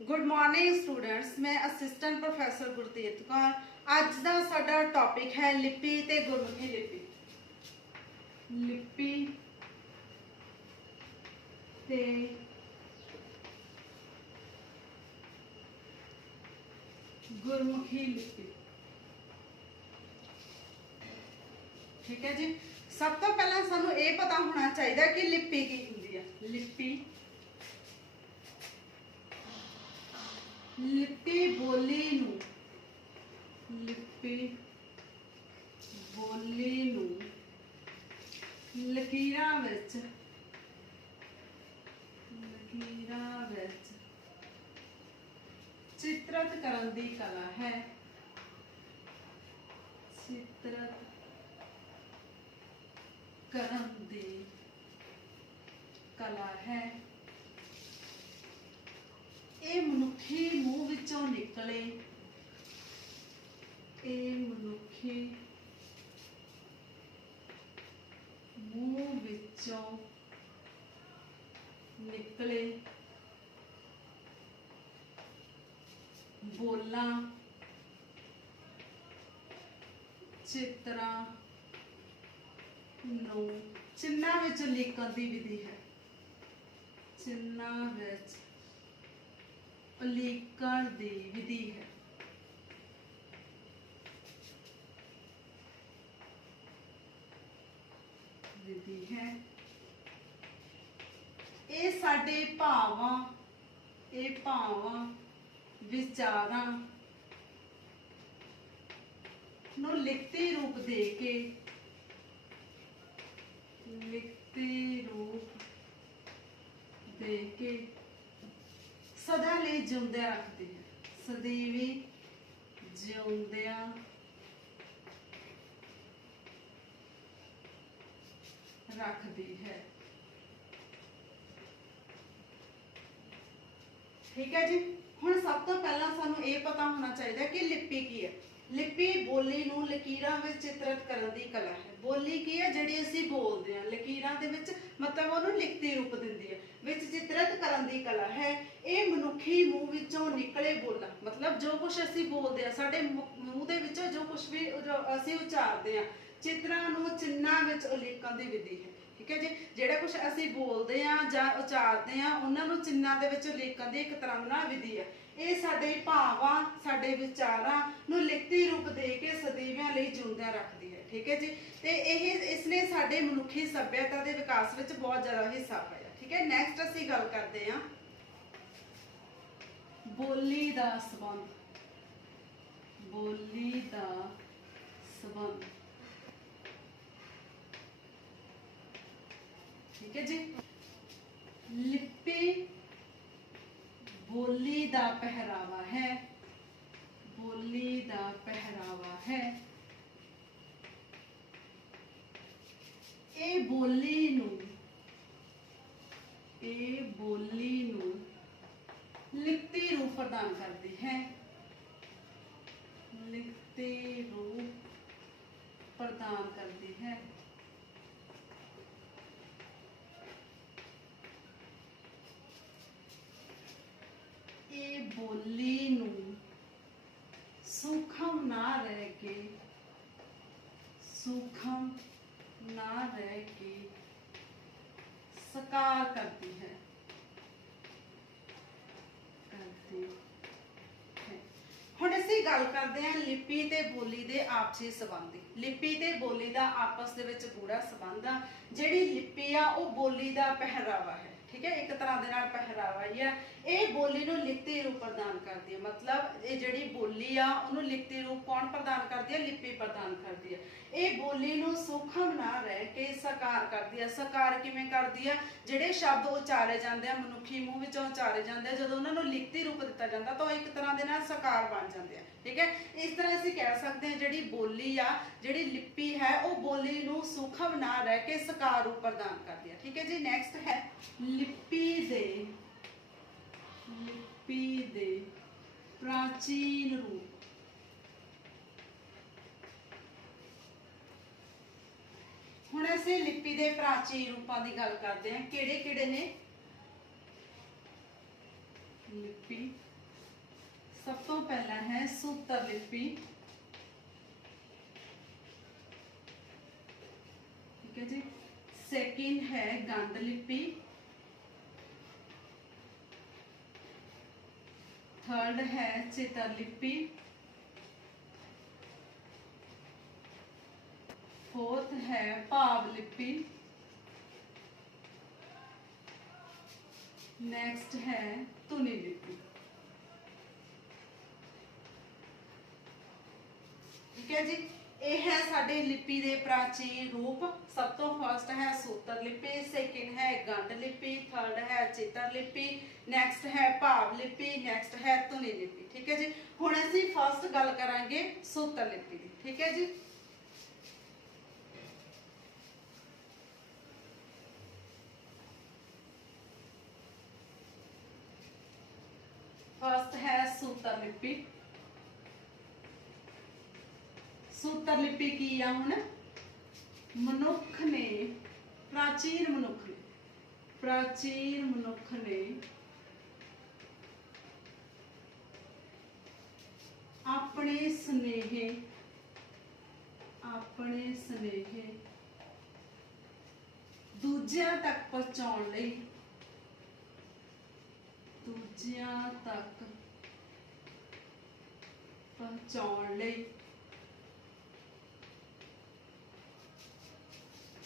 Good morning students, मैं assistant professor Gurtej Kaur. अज का साडा टॉपिक है लिपि ते गुरमुखी लिपि। लिपि ते गुरमुखी लिपि। ठीक है जी। सब तो पहला सानू ये पता होना चाहिए कि लिपि की होंदी है। लिपि बोली नू लकीरां विच चित्रत करन दी कला है। चित्रत करन दी कला है। ये मनुखी मूँह विचों निकले, ये मनुखी मूँह विचों निकले बोलां चित्रां नूं चिन्हां विच लिखण दी विधि है। चिन्हां विच लिखण दी विधि है। विधि है। ये साडे भावां विचारां नूं लिखती रूप दे के सदा लई जिउंदियां रखदी है। सदैवी जिउंदियां रखदी है। ठीक है जी। हुण सब तो पहला सानू ये पता होना चाहिए कि लिपि की है। लिपि बोली नूं लकीरां विच चित्रित करन दी कला है। बोली की है जिहड़ी असीं बोलदे हां, लकीरां दे विच मतलब उहनूं लिखती रूप दिंदी है। विच चित्रित करन दी कला है। ये मनुखी मूँह विचों निकले बोला मतलब जो कुछ असीं बोलदे हां, साडे मूँह दे विचों जो कुछ भी असीं उचारदे हां, चित्रां नूं चिन्हां विच उलीकण दी विधि है। ठीक है जी। जिहड़ा कुछ असीं बोलदे हां जां उचारदे हां, उहनां नूं चिन्हां दे विच उलीकण दी एक तरह नाल विधि है। ये साडे भावां साडे विचारां नूं लिखती रूप दे के सदैविआं लई जिउंदिआं रखदी है। ठीक है जी। ते इसने साडे मनुखी सभ्यता दे विकास विच बहुत ज़्यादा हिस्सा पाया। ठीक है। नैक्सट असीं गल करदे हां बोली दा संबंध। बोली दा संबंध। ठीक है जी। लिपि बोली दा पहरावा है। बोली दा पहरावा है। ये बोली नूं लिखती रूप प्रदान करती है। लिखती रूप प्रदान करती है। ये बोली नूं सूखम ना रह के साकार करती है। हुण असीं गल करदे हां लिपि ते बोली दे आपसी संबंध। लिपि ते बोली दा आपस दे विच गूढ़ा संबंध आ। जिहड़ी लिपि आ ओह बोली दा पहरावा है। ठीक है। एक तरह दे नाल पहरावा ही है। ये बोली नूं लिखती रूप प्रदान करती है। मतलब ये जिहड़ी बोली आ उहनूं लिखती रूप कौन प्रदान करती है? लिपि प्रदान करती है। ये बोली नूं सूखम ना रह के साकार करती है। साकार किवें करती है? जिहड़े शब्द उचारे जाते हैं मनुखी मूँह विचों उचारे जाते हैं, जदों उन्हां नूं लिखती रूप दिता जाता तो एक तरह दे नाल साकार बन जाते हैं। ठीक है। इस तरह असीं कह सकते हैं जिहड़ी बोली आ जिहड़ी लिपि है वह बोली नूं सूखम ना रह के साकार रूप प्रदान करती है। ठीक है जी। नैक्सट है लिपि दे प्राचीन रूप। हुण असीं लिपि दे प्राचीन रूपां दी गल करदे हां। किहड़े-किहड़े ने? लिपि। सब तो पहला है सूत्र लिपि, ठीक है जी। सेकंड है गंड लिपि, थर्ड है चितर लिपि, फोर्थ है भाव लिपि, नेक्स्ट है धुनी लिपि। ठीक है जी, ये है साडे लिपि दे प्राचीन रूप। सब तो फर्स्ट है सूत्र लिपि, सेकंड है गंड लिपि, थर्ड है चितर लिपि, नेक्स्ट है भाव लिपि, नेक्स्ट है धुनी लिपि। ठीक है जी, हुण असीं फर्स्ट गल करांगे सूत्र लिपि दी। ठीक है जी, फर्स्ट है सूत्र लिपि। सूत्र लिपि की आ हुण मनुख ने, प्राचीन मनुख ने अपने स्नेहे दूजियां तक पहुंचाउण लई,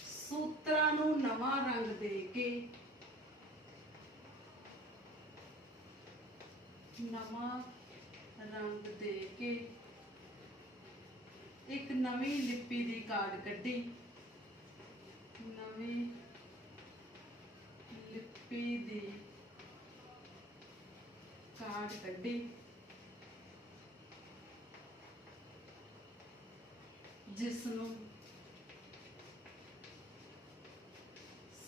सूत्रां नूं नवां रंग दे के, एक नवी लिपि दी काड कड्डी, जिसनूं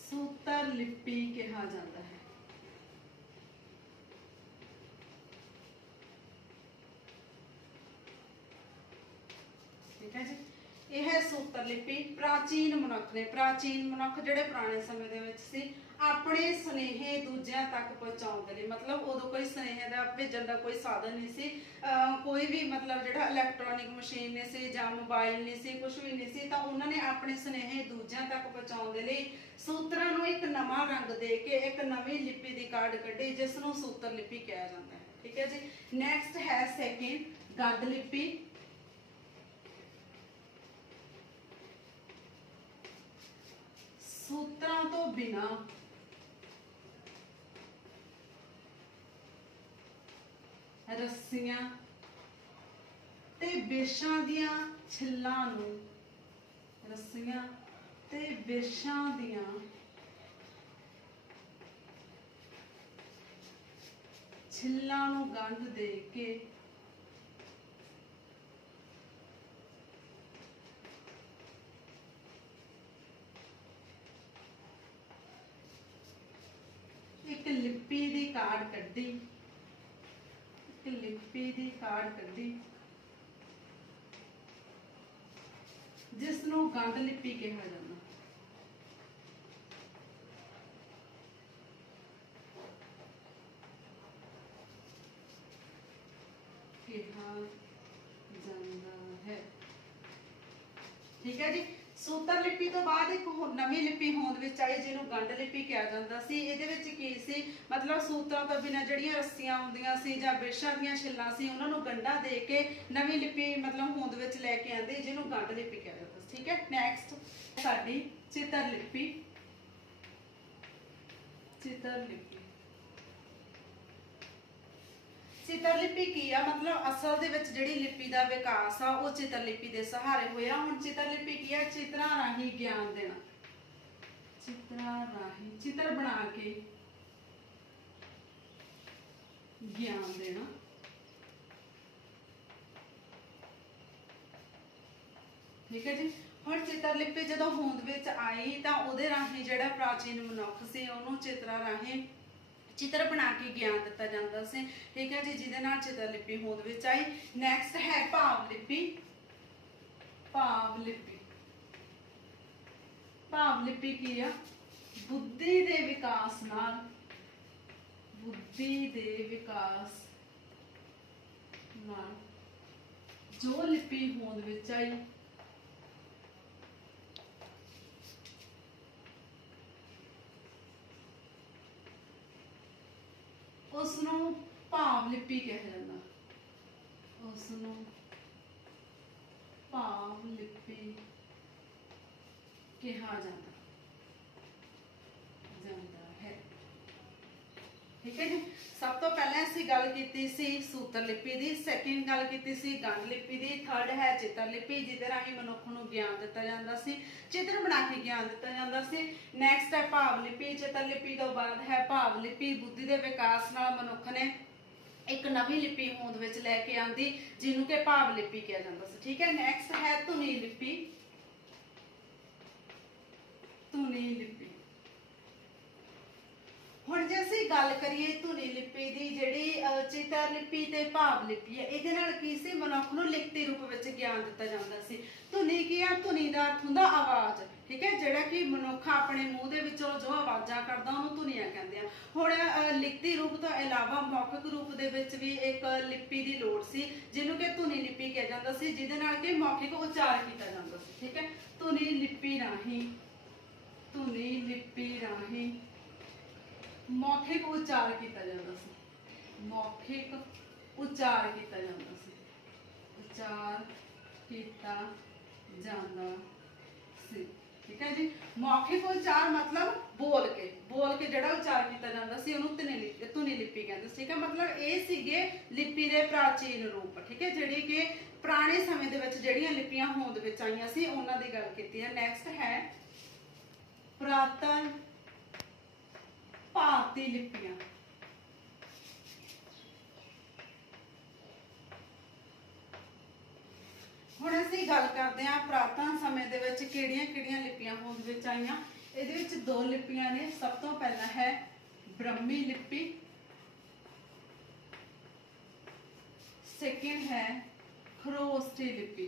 सूत्र लिपि कहा जाता है। ठीक है जी, यह है सूत्र लिपि। प्राचीन मनुख ने, प्राचीन मनुख जिहड़े पुराने समय दे विच सी, अपने सुनेहे दूजियां तक पहुंचाउण लई, मतलब उदों कोई सुनेहे दा भेजण दा कोई साधन नहीं सी, कोई भी मतलब जिहड़ा इलैक्ट्रॉनिक मशीन नहीं सी जां मोबाइल नहीं सी, कुछ भी नहीं सी, तां उन्हां ने अपने सुनेहे दूजियां तक पहुंचाउण दे लई सूत्रां नूं एक नवां रंग दे के एक नवीं लिपि दी काड कड्ढी, जिस नूं सूत्र लिपि कहा जाता है। ठीक है जी, नैक्सट है सेकंड गंड लिपि। सूत्रां तो बिना रस्सियां ते बेशां दियां छिल्लां नूं, रस्सियां ते बेशां दियां छिल्लां नूं गंढ दे के एक लिपि दी काड कड्ढी, जिसनूं गंढ लिपि कहा जाता। ठीक है जी, सूत्र लिपि तो बाद एक नवीं लिपि होंद विच आई जिहनूं गंढ लिपि कहा जाता सी। इहदे विच की सी, मतलब सूत्रां तो बिना जिहड़ियां रस्सियां हुंदियां सी जां बेशां दियां छिल्लां सी, उन्हां नूं गंढा दे के नवीं लिपि मतलब होंद विच लैके आंदी, जिहनूं गंढ लिपि कहा जाता। ठीक है, नैक्सट साडी चितर लिपि। चितर लिपि की आ, मतलब असल दे विच जिहड़ी लिपि दा विकास आ वो चितर लिपि दे सहारे होया। हुण चितर लिपि की आ, चित्रां राहीं ज्ञान देना, चित्र बना के ज्ञान देना। ठीक है जी, हुण चितर लिपि जदों होंद विच आई तां उहदे राहीं जिहड़ा प्राचीन मनुख सी उहनूं चित्रां राहीं चित्र बना के ज्ञान दिता जाता से। ठीक है जी, जिहदे नाल चितर लिपि होंद विच आई। नैक्सट है भाव लिपि। भाव लिपि की आ, बुद्धि दे विकास नाल बुद्धि दे विकास नाल जो लिपि होंद विच आई उसनों भाव लिपि कहा जाता, उसनों भाव लिपि कहा जाता है। ठीक है जी। सब तो पहले असीं गल कीती सी सूत्र लिपि की, सैकेंड गल कीती सी गंढ लिपि की, थर्ड है चित्र लिपि जिहदे राहीं मनुख नूं ज्ञान दिता जांदा सी, चित्र बना के ज्ञान दिता जांदा सी। नैक्सट है भाव लिपि, चित्र लिपि तो बाद है भाव लिपि। बुद्धि के विकास नाल मनुख ने एक नवी लिपि होंद विच लैके आंदी जिन्हों के भाव लिपि कहा जाता सी। ठीक है। नैक्सट है धुनी लिपि, धुनी लिपि। हुण जे असीं गल करिए धुनी लिपि की, जिहड़ी चित्र लिपि ते भाव लिपि है, इहदे नाल की सी मनुख नूं लिखती रूप विच ज्ञान दिता जांदा सी। धुनी की है, धुनी दा अर्थ हुंदा आवाज़। ठीक है। जिहड़ा कि मनुख अपने मूँह दे विचों जो आवाज़ां करदा उहनूं धुनियां कहंदे आ। हुण लिखती रूप तो इलावा मौखिक रूप दे विच भी एक लिपि की लोड़ सी जिहनूं कि धुनी लिपि कहा जांदा सी, जिहदे नाल कि मौखिक उच्चार कीता जांदा सी। ठीक है। धुनी लिपि राहीं, धुनी लिपि राहीं मौखिक उच्चार किया जाता सी, मौखिक उच्चार किया जाता सी, उच्चार किया जाता सी। ठीक है जी। मौखिक उच्चार मतलब बोल के जिहड़ा उच्चार किया जाता सी उहनूं धुनी लिपि कहंदे सी। ठीक है। मतलब ये सीगे लिपि दे प्राचीन रूप। ठीक है। जिहड़ी कि पुराने समय दे विच जिहड़ियां लिपियां होंद विच आईयां सी उहनां दी गल कीती है। नैक्सट है पुरातन भारतीय लिपियां। हुण असीं गल करदे हां पुरातन समय दे विच किहड़ियां-किहड़ियां लिपियां होंद विच आईयां। इहदे विच दो लिपियां ने। सब तो पहला है ब्रह्मी लिपि, सेकेंड है खरोष्ठी लिपि।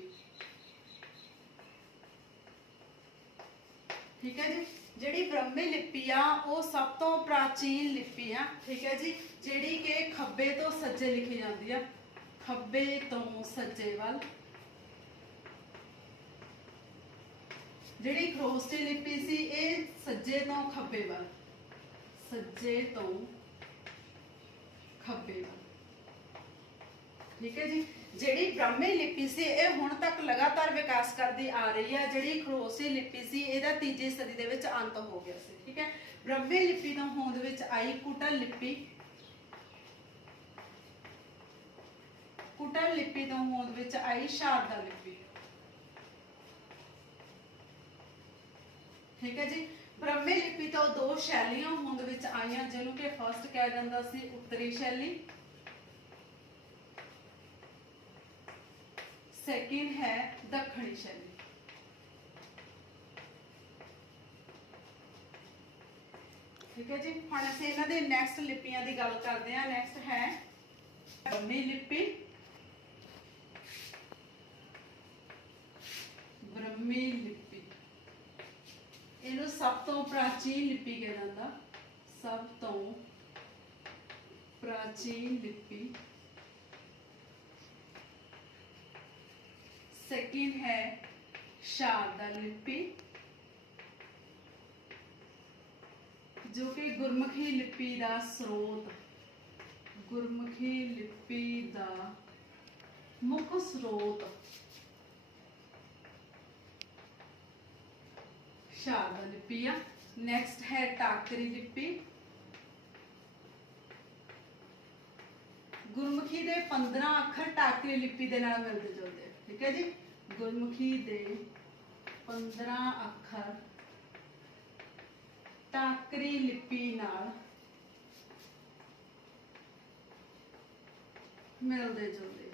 ठीक है जी। जिहड़ी ब्रह्मी लिपि आ वो सब तो प्राचीन लिपि आ। ठीक है जी। जिहड़ी कि खब्बे तो सज्जे लिखी जाती है, खब्बे तो सज्जे वाल। जिहड़ी खरोष्ठी लिपि सी ये सज्जे तो खब्बे वाल, सज्जे तो खब्बे वाल। ठीक है जी। जिहड़ी ब्राह्मी लिपि सी ये हुण तक लगातार विकास करती आ रही है। जिहड़ी खरोष्ठी लिपि सी इहदा तीजी सदी दे विच अंत हो गया सी। ठीक है। ब्राह्मी लिपि तो होंद विच आई कुटल लिपि, कुटल लिपि तो होंद विच आई शारदा लिपि। ठीक है जी। ब्राह्मी लिपि तो दो शैलियां होंद विच आईयां जिन्हों के फर्स्ट कहा जाता सी उत्तरी शैली, सेकेंड है दक्षिणी शैली। ठीक है जी। हुण असीं इन्हां दे नैक्सट लिपियां दी गल करदे हां। नैक्सट है ब्रह्मी लिपि, ब्रह्मी लिपि इहनूं सब तो प्राचीन लिपि कहा जाता, सब तो प्राचीन लिपि। सेकेंड है शारदा लिपि जो कि गुरमुखी लिपि का स्रोत, गुरमुखी लिपि का मुख स्रोत शारदा लिपि आ। नैक्सट है टाकरी लिपि, गुरमुखी दे 15 अखर टाकरी लिपि दे नाल मिलदे जुलदे। ठीक है जी। गुरमुखी दे 15 अखर टाकरी लिपि नाल मिलदे जुलदे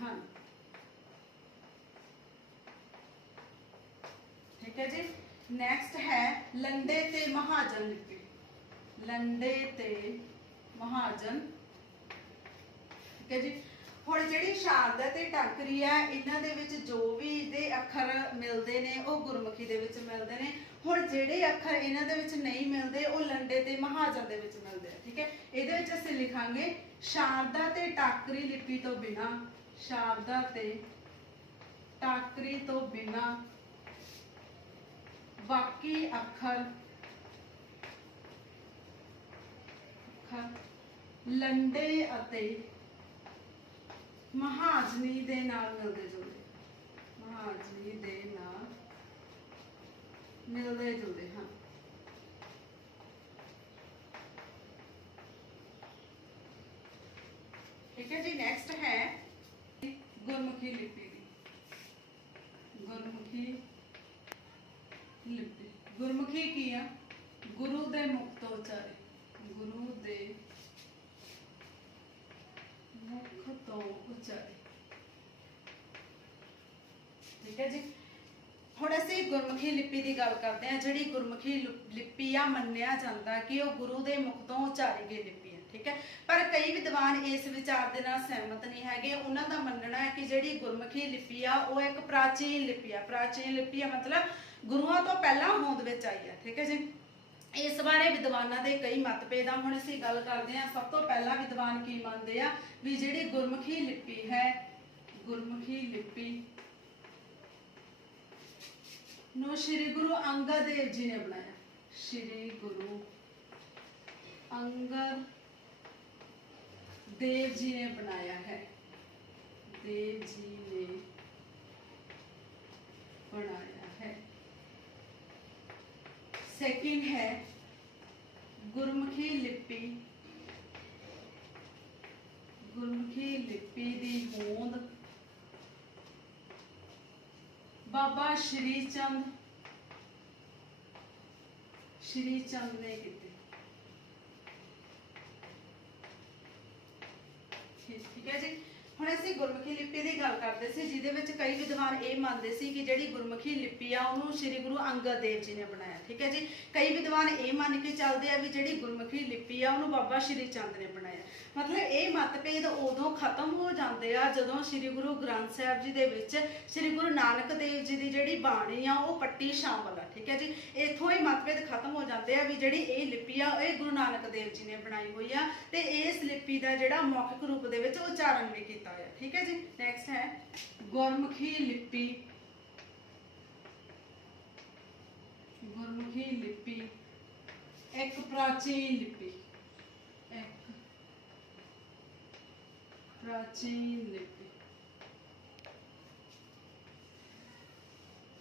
हैं। ठीक है जी। नैक्सट है लंडे ते महाजन लिपि, लंडे ते महाजन। ठीक है जी। हुण जिहड़ी शारदा ते टाकरी है इन्हां दे विच जो भी इहदे अखर मिलदे ने वो गुरमुखी दे विच मिलदे ने। ਹੁਣ ਜਿਹੜੇ ਅੱਖਰ ਇਹਨਾਂ ਦੇ ਵਿੱਚ ਨਹੀਂ ਮਿਲਦੇ ਉਹ ਲੰਡੇ ਤੇ ਮਹਾਜਨ ਦੇ ਵਿੱਚ ਮਿਲਦੇ ਆ। ਠੀਕ ਹੈ, ਇਹਦੇ ਵਿੱਚ ਅਸੀਂ ਲਿਖਾਂਗੇ ਸ਼ਾਰਦਾ ਤੇ ਟਾਕਰੀ ਲਿਪੀ ਤੋਂ ਬਿਨਾ, ਸ਼ਾਰਦਾ ਤੇ ਟਾਕਰੀ ਤੋਂ ਬਿਨਾ ਬਾਕੀ ਅੱਖਰ ਲੰਡੇ ਅਤੇ ਮਹਾਜਨੀ ਦੇ ਨਾਲ ਮਿਲਦੇ ਜੁਲਦੇ, ਮਹਾਜਨੀ ਦੇ ਨਾਲ ਮਿਲਦੇ ਜੁਲਦੇ ਹਨ। ठीक है जी, नेक्स्ट है गुरमुखी लिपि दी। गुरमुखी लिपि, गुरमुखी की है गुरु दे मुख तो उचारे, गुरु दे मुख तो उचारे। ठीक है जी, ਹੁਣ ਅਸੀਂ ਗੁਰਮੁਖੀ ਲਿਪੀ ਦੀ ਗੱਲ ਕਰਦੇ ਹਾਂ। ਜਿਹੜੀ ਗੁਰਮੁਖੀ ਲਿਪੀ ਆ ਮੰਨਿਆ ਜਾਂਦਾ ਕਿ ਉਹ ਗੁਰੂ ਦੇ ਮੁਖ ਤੋਂ ਉਚਾਰੀ ਗਈ ਲਿਪੀ ਹੈ। ਠੀਕ ਹੈ, ਪਰ ਕਈ ਵਿਦਵਾਨ ਇਸ ਵਿਚਾਰ ਦੇ ਨਾਲ ਸਹਿਮਤ ਨਹੀਂ ਹੈਗੇ। ਉਹਨਾਂ ਦਾ ਮੰਨਣਾ ਹੈ ਕਿ ਜਿਹੜੀ ਗੁਰਮੁਖੀ ਲਿਪੀ ਆ ਉਹ ਇੱਕ ਪ੍ਰਾਚੀਨ ਲਿਪੀ ਆ। ਪ੍ਰਾਚੀਨ ਲਿਪੀ ਆ ਮਤਲਬ ਗੁਰੂਆਂ ਤੋਂ ਪਹਿਲਾਂ ਹੋਂਦ ਵਿੱਚ ਆਈ ਹੈ। ਠੀਕ ਹੈ ਜੀ, ਇਸ ਬਾਰੇ ਵਿਦਵਾਨਾਂ ਦੇ ਕਈ ਮਤਭੇਦ ਆ। ਹੁਣ ਅਸੀਂ ਗੱਲ ਕਰਦੇ ਹਾਂ, ਸਭ ਤੋਂ ਪਹਿਲਾਂ ਵਿਦਵਾਨ ਕੀ ਮੰਨਦੇ ਆ ਵੀ ਜਿਹੜੀ ਗੁਰਮੁਖੀ ਲਿਪੀ ਹੈ, ਗੁਰਮੁਖੀ ਲਿਪੀ ਨੂੰ श्री गुरु अंगद देव जी ने बनाया। श्री गुरु अंगद देव जी ने बनाया है, देव जी ने बनाया है। सेकंड है गुरमुखी लिपि, गुरमुखी लिपि दी होंद बाबा श्री चंद ने की। ठीक है जी, ਹੁਣ ਅਸੀਂ ਗੁਰਮੁਖੀ ਲਿਪੀ ਦੀ ਗੱਲ ਕਰਦੇ ਸੀ ਜਿਹਦੇ ਵਿੱਚ ਕਈ ਵਿਦਵਾਨ ਇਹ ਮੰਨਦੇ ਸੀ ਕਿ ਜਿਹੜੀ ਗੁਰਮੁਖੀ ਲਿਪੀ ਆ ਉਹਨੂੰ ਸ੍ਰੀ ਗੁਰੂ ਅੰਗਦ ਦੇਵ ਜੀ ਨੇ ਬਣਾਇਆ। ਠੀਕ ਹੈ ਜੀ, ਕਈ ਵਿਦਵਾਨ ਇਹ ਮੰਨ ਕੇ ਚੱਲਦੇ ਆ ਵੀ ਜਿਹੜੀ ਗੁਰਮੁਖੀ ਲਿਪੀ ਆ ਉਹਨੂੰ ਬਾਬਾ ਸ਼੍ਰੀ ਚੰਦ ਨੇ ਬਣਾਇਆ। ਮਤਲਬ ਇਹ ਮਤਭੇਦ ਉਦੋਂ ਖਤਮ ਹੋ ਜਾਂਦੇ ਆ ਜਦੋਂ ਸ੍ਰੀ ਗੁਰੂ ਗ੍ਰੰਥ ਸਾਹਿਬ ਜੀ ਦੇ ਵਿੱਚ ਸ੍ਰੀ ਗੁਰੂ ਨਾਨਕ ਦੇਵ ਜੀ ਦੀ ਜਿਹੜੀ ਬਾਣੀ ਆ ਉਹ ਪੱਟੀ ਸ਼ਾਮਲ ਆ। ਠੀਕ ਹੈ ਜੀ, ਇੱਥੋਂ ਹੀ ਮਤਭੇਦ ਖਤਮ ਹੋ ਜਾਂਦੇ ਆ ਵੀ ਜਿਹੜੀ ਇਹ ਲਿਪੀ ਆ ਇਹ ਗੁਰੂ ਨਾਨਕ ਦੇਵ ਜੀ ਨੇ ਬਣਾਈ ਹੋਈ ਆ ਤੇ ਇਸ ਲਿਪੀ ਦਾ ਜਿਹੜਾ ਮੌਖਿਕ ਰੂਪ ਦੇ ਵਿੱਚ ਉਚਾਰਨ ਵੀ ਕੀਤਾ ਹੋਇਆ। ठीक है जी, नेक्स्ट है गुरमुखी लिपि। गुरमुखी लिपि एक प्राचीन लिपि, एक प्राचीन लिपि।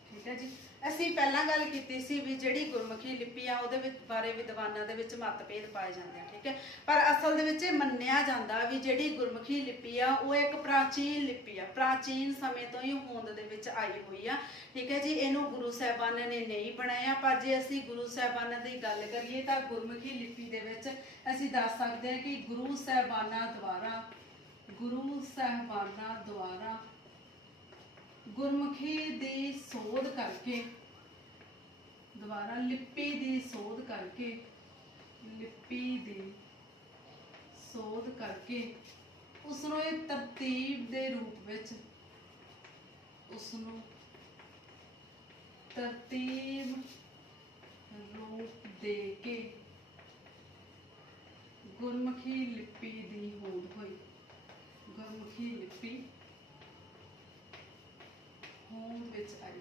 ठीक है जी, ਅਸੀਂ ਪਹਿਲਾਂ ਗੱਲ ਕੀਤੀ ਸੀ ਵੀ ਜਿਹੜੀ ਗੁਰਮੁਖੀ ਲਿਪੀ ਆ ਉਹਦੇ ਵਿੱਚ ਬਾਰੇ ਵਿਦਵਾਨਾਂ ਦੇ ਵਿੱਚ ਮਤਭੇਦ ਪਾਏ ਜਾਂਦੇ ਆ। ਠੀਕ ਹੈ, ਪਰ ਅਸਲ ਦੇ ਵਿੱਚ ਇਹ ਮੰਨਿਆ ਜਾਂਦਾ ਵੀ ਜਿਹੜੀ ਗੁਰਮੁਖੀ ਲਿਪੀ ਆ ਉਹ ਇੱਕ ਪ੍ਰਾਚੀਨ ਲਿਪੀ ਆ, ਪ੍ਰਾਚੀਨ ਸਮੇਂ ਤੋਂ ਹੀ ਹੋਂਦ ਦੇ ਵਿੱਚ ਆਈ ਹੋਈ ਆ। ਠੀਕ ਹੈ ਜੀ, ਇਹਨੂੰ ਗੁਰੂ ਸਾਹਿਬਾਨਾਂ ਨੇ ਨਹੀਂ ਬਣਾਇਆ। ਪਰ ਜੇ ਅਸੀਂ ਗੁਰੂ ਸਾਹਿਬਾਨਾਂ ਦੀ ਗੱਲ ਕਰੀਏ ਤਾਂ ਗੁਰਮੁਖੀ ਲਿਪੀ ਦੇ ਵਿੱਚ ਅਸੀਂ ਦੱਸ ਸਕਦੇ ਹਾਂ ਕਿ ਗੁਰੂ ਸਾਹਿਬਾਨਾਂ ਦੁਆਰਾ ਗੁਰਮੁਖੀ ਦੀ ਸੋਧ ਕਰਕੇ, ਦੁਬਾਰਾ ਲਿਪੀ ਦੀ ਸੋਧ ਕਰਕੇ, ਲਿਪੀ ਦੀ ਸੋਧ ਕਰਕੇ ਉਸਨੂੰ ਇਹ ਤਰਤੀਬ ਦੇ ਰੂਪ ਵਿੱਚ, ਉਸਨੂੰ ਤਰਤੀਬ ਰੂਪ ਦੇ ਕੇ ਗੁਰਮੁਖੀ ਲਿਪੀ ਦੀ ਹੋਂਦ ਹੋਈ। ਗੁਰਮੁਖੀ ਲਿਪੀ ਹੋਂਦ ਵਿੱਚ ਆਈ।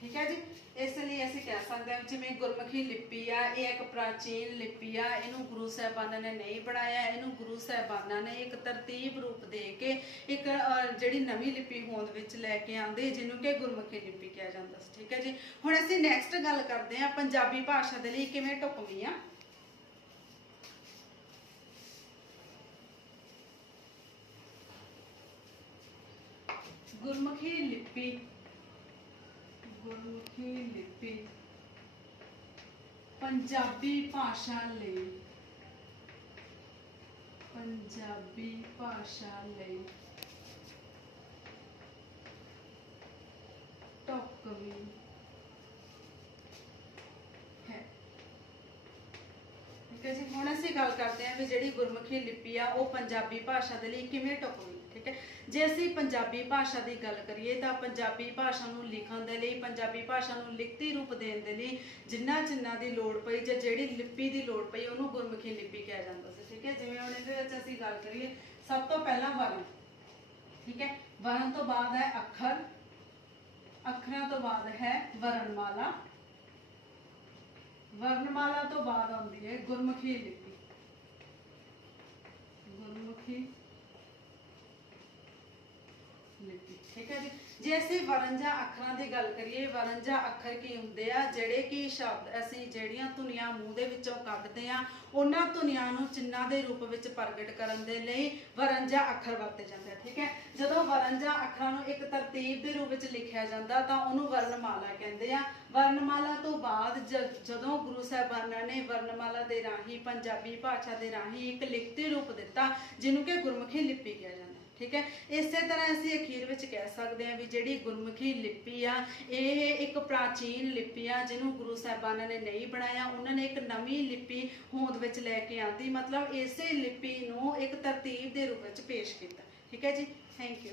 ਠੀਕ ਹੈ ਜੀ, ਇਸ ਲਈ ਅਸੀਂ ਕਹਿ ਸਕਦੇ ਹਾਂ ਜਿਵੇਂ ਗੁਰਮੁਖੀ ਲਿਪੀ ਆ ਇਹ ਇੱਕ ਪ੍ਰਾਚੀਨ ਲਿਪੀ ਆ, ਇਹਨੂੰ ਗੁਰੂ ਸਾਹਿਬਾਨਾਂ ਨੇ ਨਹੀਂ ਬਣਾਇਆ, ਇਹਨੂੰ ਗੁਰੂ ਸਾਹਿਬਾਨਾਂ ਨੇ ਇੱਕ ਤਰਤੀਬ ਰੂਪ ਦੇ ਕੇ ਇੱਕ ਜਿਹੜੀ ਨਵੀਂ ਲਿਪੀ ਹੋਂਦ ਵਿੱਚ ਲੈ ਕੇ ਆਉਂਦੇ ਜਿਹਨੂੰ ਕਿ ਗੁਰਮੁਖੀ ਲਿਪੀ ਕਿਹਾ ਜਾਂਦਾ ਸੀ। ਠੀਕ ਹੈ ਜੀ, ਹੁਣ ਅਸੀਂ ਨੈਕਸਟ ਗੱਲ ਕਰਦੇ ਹਾਂ ਪੰਜਾਬੀ ਭਾਸ਼ਾ ਦੇ ਲਈ ਕਿਵੇਂ ਢੁਕਵੀਂ ਆ। गुरमुखी लिपि, गुरमुखी लिपि पंजाबी भाषा लई, पंजाबी भाषा लई ढुकवीं है। ठीक है जी, हुण असीं गल करते हैं भी जिहड़ी गुरमुखी लिपि आ वो पंजाबी भाषा दे लई किवें ढुकवीं। ठीक ठीक है। जे ਅਸੀਂ ਪੰਜਾਬੀ ਭਾਸ਼ਾ ਦੀ ਗੱਲ ਕਰੀਏ ਤਾਂ ਪੰਜਾਬੀ ਭਾਸ਼ਾ ਨੂੰ ਲਿਖਣ ਦੇ ਲਈ, ਪੰਜਾਬੀ ਭਾਸ਼ਾ ਨੂੰ ਲਿਖਤੀ ਰੂਪ ਦੇਣ ਦੇ ਲਈ ਜਿੰਨਾ ਚਿੰਨ੍ਹਾਂ ਦੀ ਲੋੜ ਪਈ ਜਾਂ ਜਿਹੜੀ ਲਿਪੀ ਦੀ ਲੋੜ ਪਈ ਉਹਨੂੰ ਗੁਰਮੁਖੀ ਲਿਪੀ ਕਿਹਾ ਜਾਂਦਾ ਸੀ। ਠੀਕ ਹੈ। ਜਿਵੇਂ ਹੁਣ ਇਹਦੇ ਵਿੱਚ ਅਸੀਂ ਗੱਲ ਕਰੀਏ, ਸਭ ਤੋਂ ਪਹਿਲਾਂ ਵਰਨ, ਠੀਕ ਹੈ। ਵਰਨ ਤੋਂ ਬਾਅਦ ਹੈ ਅੱਖਰ, ਅੱਖਰਾਂ ਤੋਂ ਬਾਅਦ ਹੈ ਵਰਣਮਾਲਾ, ਵਰਣਮਾਲਾ ਤੋਂ ਬਾਅਦ ਆਉਂਦੀ ਹੈ ਗੁਰਮੁਖੀ ਲਿਪੀ, ਗੁਰਮੁਖੀ ਲਿਪੀ। ਠੀਕ ਹੈ ਜੀ। ਜੇ ਅਸੀਂ ਵਰਨ ਜਾਂ ਅੱਖਰਾਂ ਦੀ ਗੱਲ ਕਰੀਏ, ਵਰਨ ਜਾਂ ਅੱਖਰ ਕੀ ਹੁੰਦੇ ਆ, ਜਿਹੜੇ ਕਿ ਸ਼ਬਦ ਅਸੀਂ ਜਿਹੜੀਆਂ ਧੁਨੀਆਂ ਮੂੰਹ ਦੇ ਵਿੱਚੋਂ ਕੱਢਦੇ ਆ ਉਹਨਾਂ ਧੁਨੀਆਂ ਨੂੰ ਚਿੰਨ੍ਹਾਂ ਦੇ ਰੂਪ ਵਿੱਚ ਪ੍ਰਗਟ ਕਰਨ ਦੇ ਲਈ ਵਰਨ ਜਾਂ ਅੱਖਰ ਵਰਤੇ ਜਾਂਦੇ ਆ। ਠੀਕ ਹੈ। ਜਦੋਂ ਵਰਨ ਜਾਂ ਅੱਖਰਾਂ ਨੂੰ ਇੱਕ ਤਰਤੀਬ ਦੇ ਰੂਪ ਵਿੱਚ ਲਿਖਿਆ ਜਾਂਦਾ ਤਾਂ ਉਹਨੂੰ ਵਰਣਮਾਲਾ ਕਹਿੰਦੇ ਆ। ਵਰਣਮਾਲਾ ਤੋਂ ਬਾਅਦ ਜਦੋਂ ਗੁਰੂ ਸਾਹਿਬਾਨਾਂ ਨੇ ਵਰਣਮਾਲਾ ਦੇ ਰਾਹੀਂ ਪੰਜਾਬੀ ਭਾਸ਼ਾ ਦੇ ਰਾਹੀਂ ਇੱਕ ਲਿਖਤੀ ਰੂਪ ਦਿੱਤਾ ਜਿਹਨੂੰ ਕਿ ਗੁਰਮੁਖੀ ਲਿਪੀ ਕਿਹਾ ਜਾਂਦਾ। ਠੀਕ ਹੈ। ਇਸੇ ਤਰ੍ਹਾਂ ਅਸੀਂ ਅਖੀਰ ਵਿੱਚ ਕਹਿ ਸਕਦੇ ਹਾਂ ਵੀ ਜਿਹੜੀ ਗੁਰਮੁਖੀ ਲਿਪੀ ਆ ਇਹ ਇੱਕ ਪ੍ਰਾਚੀਨ ਲਿਪੀ ਆ ਜਿਹਨੂੰ ਗੁਰੂ ਸਾਹਿਬਾਨਾਂ ਨੇ ਨਹੀਂ ਬਣਾਇਆ, ਉਹਨਾਂ ਨੇ ਇੱਕ ਨਵੀਂ ਲਿਪੀ ਹੋਂਦ ਵਿੱਚ ਲੈ ਕੇ ਆਂਦੀ, ਮਤਲਬ ਇਸੇ ਲਿਪੀ ਨੂੰ ਇੱਕ ਤਰਤੀਬ ਦੇ ਰੂਪ ਵਿੱਚ ਪੇਸ਼ ਕੀਤਾ। ਠੀਕ ਹੈ ਜੀ। Thank you.